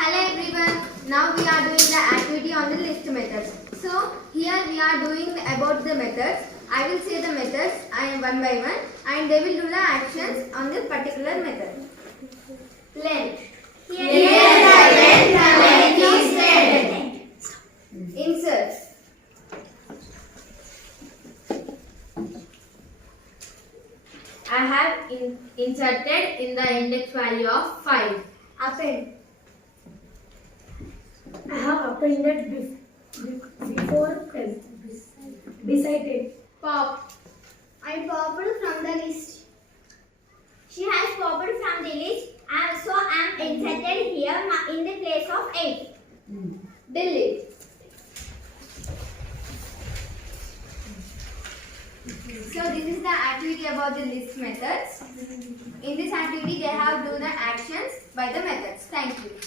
Hello everyone. Now we are doing the activity on the list methods. So here we are doing about the methods. I will say the methods one by one and they will do the actions on this particular method. Length. Here the length is 10. Insert. I have inserted in the index value of 5. Append. I have appended before beside it. Pop. I popped from the list. She has popped from the list, and so I am inserted here in the place of 8. Delete. So this is the activity about the list methods. In this activity they have done the actions by the methods. Thank you.